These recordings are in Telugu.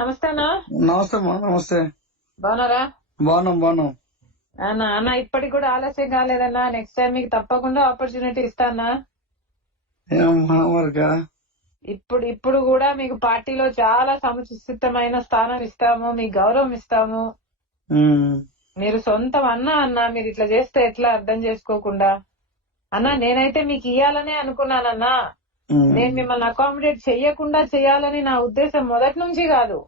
నమస్తే అన్న నమస్తే అమ్మా నమస్తే బాగున్నారా బాగున్నాం బాగున్నాం అన్న అన్న ఇప్పటికి కూడా ఆలస్యం కాలేదన్నా నెక్స్ట్ టైం మీకు తప్పకుండా ఆపర్చునిటీ ఇస్తానా ఇప్పుడు ఇప్పుడు కూడా మీకు పార్టీలో చాలా సముచితమైన స్థానం ఇస్తాము మీకు గౌరవం ఇస్తాము మీరు సొంతం అన్నా అన్న మీరు ఇట్లా చేస్తే ఎట్లా అర్థం చేసుకోకుండా అన్నా నేనైతే మీకు ఇయ్యాలనే అనుకున్నానన్నా నేను మిమ్మల్ని అకామిడేట్ చెయ్యకుండా చేయాలని నా ఉద్దేశం మొదటి నుంచి కాదు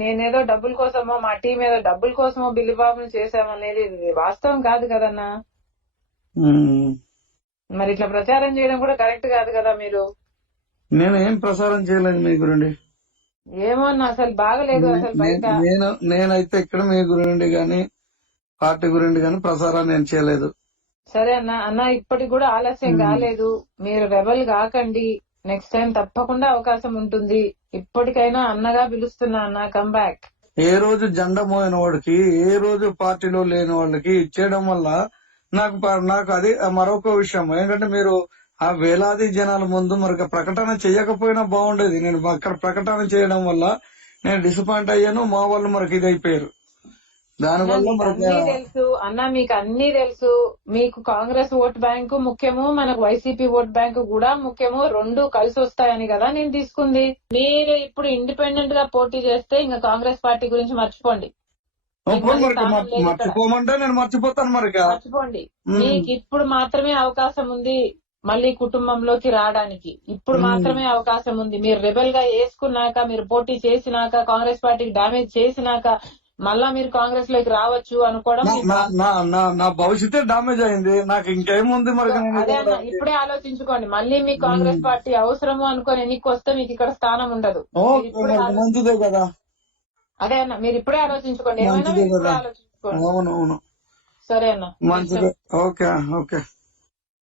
నేనేదో డబ్బుల కోసమో మా టీం ఏదో డబ్బుల కోసమో బిల్లిబాబును చేసామనేది వాస్తవం కాదు కదన్నా మరి ఇట్లా ప్రచారం చేయడం కూడా కరెక్ట్ కాదు కదా మీరు నేను ఏం ప్రసారం చేయలేదు మీ గురండి ఏమో అసలు బాగలేదు అసలు నేను నేనైతే ఇక్కడ మీ గురండి గాని పార్టీ గురండి గాని ప్రసారం నేను చేయలేదు సరే అన్న అన్న ఇప్పటికి కూడా ఆలస్యం కాలేదు మీరు రెబల్ కాకండి నెక్స్ట్ టైం తప్పకుండా అవకాశం ఉంటుంది ఇప్పటికైనా అన్నగా పిలుస్తున్నా అన్న కమ్ బ్యాక్ ఏ రోజు జెండా మోయిన వాడికి ఏ రోజు పార్టీలో లేని వాళ్ళకి ఇచ్చేయడం వల్ల నాకు నాకు అది మరొక విషయం ఏంటంటే మీరు ఆ వేలాది జనాల ముందు మరి ప్రకటన చేయకపోయినా బాగుండేది నేను అక్కడ ప్రకటన చేయడం వల్ల నేను డిసప్పాయింట్ అయ్యాను మా వాళ్ళు మరికి ఇది అయిపోయారు దానివల్ల తెలుసు అన్న మీకు అన్ని తెలుసు మీకు కాంగ్రెస్ ఓట్ బ్యాంకు ముఖ్యము మనకు వైసీపీ ఓట్ బ్యాంకు కూడా ముఖ్యము రెండు కలిసి వస్తాయని కదా నేను తీసుకుంది మీరు ఇప్పుడు ఇండిపెండెంట్ గా పోటీ చేస్తే ఇంకా కాంగ్రెస్ పార్టీ గురించి మర్చిపోండి మర్చిపోమంటే నేను మర్చిపోతాను మరి మర్చిపోండి మీకు ఇప్పుడు మాత్రమే అవకాశం ఉంది మళ్ళీ కుటుంబంలోకి రావడానికి ఇప్పుడు మాత్రమే అవకాశం ఉంది మీరు రెబెల్ గా వేసుకున్నాక మీరు పోటీ చేసినాక కాంగ్రెస్ పార్టీకి డామేజ్ చేసినాక మళ్ళా మీరు కాంగ్రెస్ లోకి రావచ్చు అనుకోవడం నా భవిష్యత్తే డామేజ్ అయింది నాకు ఇంకేముంది మరి ఇప్పుడే ఆలోచించుకోండి మళ్ళీ మీ కాంగ్రెస్ పార్టీ అవసరము అనుకోని నీకు వస్తే మీకు ఇక్కడ స్థానం ఉండదు మంచిదే కదా అదే అన్న మీరు ఇప్పుడే ఆలోచించుకోండి ఏమైనా ఆలోచించుకోండి సరే అన్న మంచిదే ఓకే ఓకే